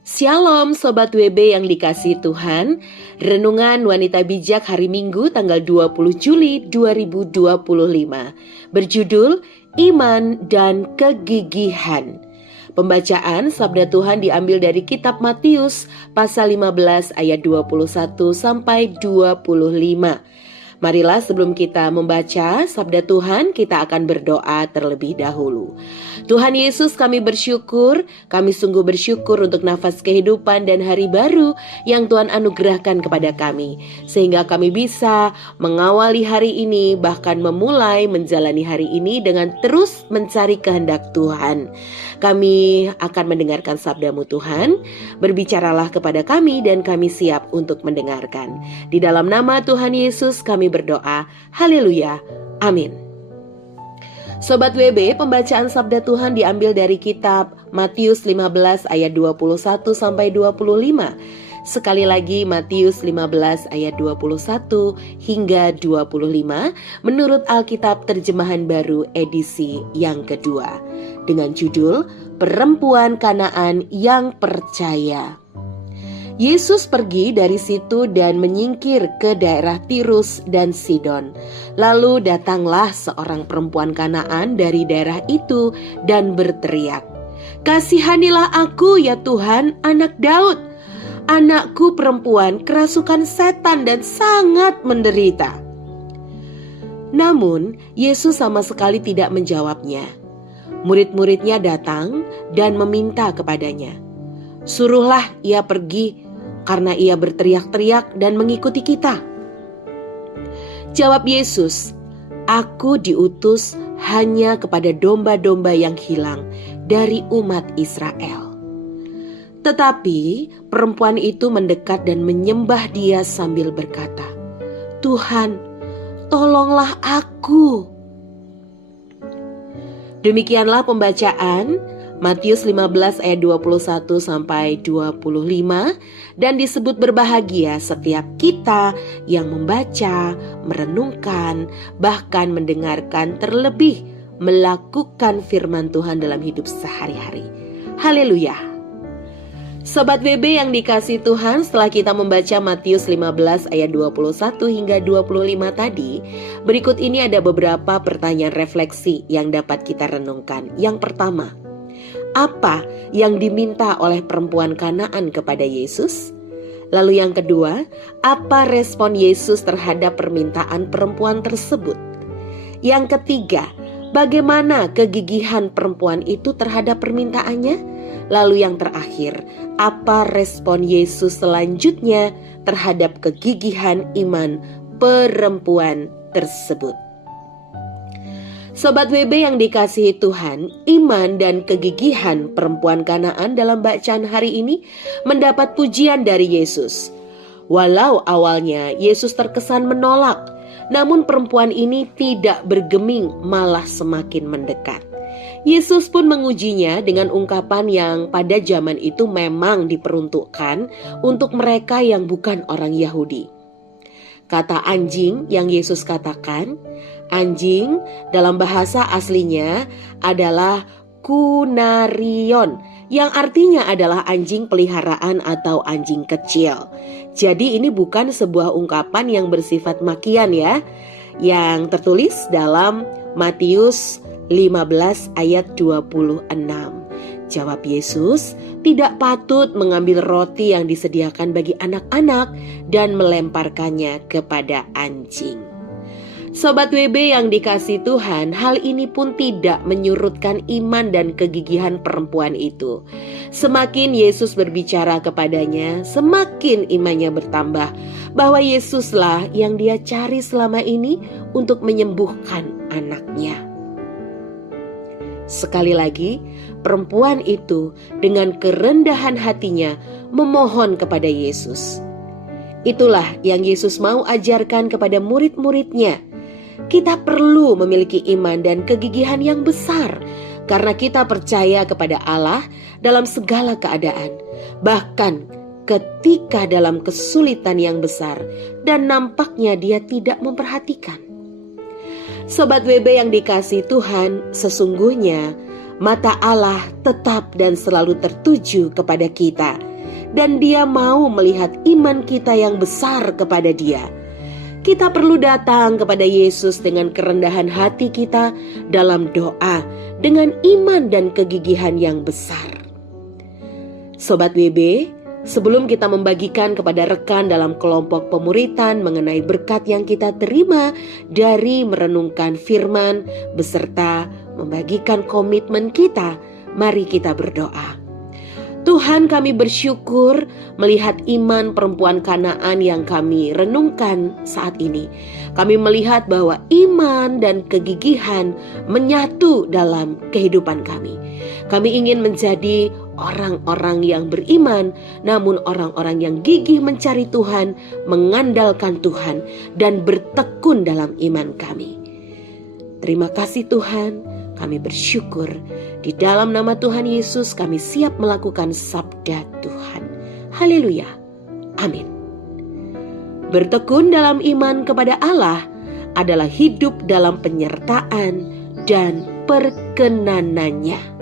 Shalom Sobat WB yang dikasihi Tuhan. Renungan Wanita Bijak hari Minggu tanggal 20 Juli 2025 berjudul Iman dan Kegigihan. Pembacaan Sabda Tuhan diambil dari kitab Matius pasal 15 ayat 21 sampai 25. Marilah sebelum kita membaca Sabda Tuhan, kita akan berdoa terlebih dahulu. Tuhan Yesus, kami bersyukur, kami sungguh bersyukur untuk nafas kehidupan dan hari baru yang Tuhan anugerahkan kepada kami. Sehingga kami bisa mengawali hari ini, bahkan memulai menjalani hari ini dengan terus mencari kehendak Tuhan. Kami akan mendengarkan sabda-Mu Tuhan, berbicaralah kepada kami dan kami siap untuk mendengarkan. Di dalam nama Tuhan Yesus kami berdoa, haleluya, amin. Sobat WB, pembacaan sabda Tuhan diambil dari kitab Matius 15 ayat 21 sampai 25. Sekali lagi Matius 15 ayat 21 hingga 25 menurut Alkitab Terjemahan Baru edisi yang kedua dengan judul Perempuan Kanaan yang Percaya. Yesus pergi dari situ dan menyingkir ke daerah Tirus dan Sidon. Lalu datanglah seorang perempuan Kanaan dari daerah itu dan berteriak, "Kasihanilah aku ya Tuhan, anak Daud. Anakku perempuan kerasukan setan dan sangat menderita." Namun Yesus sama sekali tidak menjawabnya. Murid-muridnya datang dan meminta kepadanya, "Suruhlah ia pergi, karena ia berteriak-teriak dan mengikuti kita." Jawab Yesus, "Aku diutus hanya kepada domba-domba yang hilang dari umat Israel." Tetapi perempuan itu mendekat dan menyembah Dia sambil berkata, "Tuhan, tolonglah aku." Demikianlah pembacaan Matius 15 ayat 21 sampai 25, dan disebut berbahagia setiap kita yang membaca, merenungkan, bahkan mendengarkan, terlebih melakukan firman Tuhan dalam hidup sehari-hari. Haleluya. Sobat WB yang dikasihi Tuhan, setelah kita membaca Matius 15 ayat 21 hingga 25 tadi, berikut ini ada beberapa pertanyaan refleksi yang dapat kita renungkan. Yang pertama, apa yang diminta oleh perempuan Kanaan kepada Yesus? Lalu yang kedua, apa respon Yesus terhadap permintaan perempuan tersebut? Yang ketiga, bagaimana kegigihan perempuan itu terhadap permintaannya? Lalu yang terakhir, apa respon Yesus selanjutnya terhadap kegigihan iman perempuan tersebut? Sobat WB yang dikasihi Tuhan, iman dan kegigihan perempuan Kanaan dalam bacaan hari ini mendapat pujian dari Yesus. Walau awalnya Yesus terkesan menolak, namun perempuan ini tidak bergeming, malah semakin mendekat. Yesus pun mengujinya dengan ungkapan yang pada zaman itu memang diperuntukkan untuk mereka yang bukan orang Yahudi. Kata anjing yang Yesus katakan, anjing dalam bahasa aslinya adalah kunarion, yang artinya adalah anjing peliharaan atau anjing kecil. Jadi ini bukan sebuah ungkapan yang bersifat makian ya, yang tertulis dalam Matius 15 ayat 26. Jawab Yesus, "Tidak patut mengambil roti yang disediakan bagi anak-anak dan melemparkannya kepada anjing." Sobat WB yang dikasihi Tuhan, hal ini pun tidak menyurutkan iman dan kegigihan perempuan itu. Semakin Yesus berbicara kepadanya, semakin imannya bertambah bahwa Yesuslah yang dia cari selama ini untuk menyembuhkan anaknya. Sekali lagi, perempuan itu dengan kerendahan hatinya memohon kepada Yesus. Itulah yang Yesus mau ajarkan kepada murid-muridnya. Kita perlu memiliki iman dan kegigihan yang besar karena kita percaya kepada Allah dalam segala keadaan, bahkan ketika dalam kesulitan yang besar dan nampaknya Dia tidak memperhatikan. Sobat WB yang dikasihi Tuhan, sesungguhnya mata Allah tetap dan selalu tertuju kepada kita dan Dia mau melihat iman kita yang besar kepada Dia. Kita perlu datang kepada Yesus dengan kerendahan hati kita dalam doa, dengan iman dan kegigihan yang besar. Sobat WB, sebelum kita membagikan kepada rekan dalam kelompok pemuritan mengenai berkat yang kita terima dari merenungkan firman beserta membagikan komitmen kita, mari kita berdoa. Tuhan, kami bersyukur melihat iman perempuan Kanaan yang kami renungkan saat ini. Kami melihat bahwa iman dan kegigihan menyatu dalam kehidupan kami. Kami ingin menjadi orang-orang yang beriman, namun orang-orang yang gigih mencari Tuhan, mengandalkan Tuhan, dan bertekun dalam iman kami. Terima kasih Tuhan, kami bersyukur. Di dalam nama Tuhan Yesus kami siap melakukan sabda Tuhan. Haleluya. Amin. Bertekun dalam iman kepada Allah adalah hidup dalam penyertaan dan perkenanannya.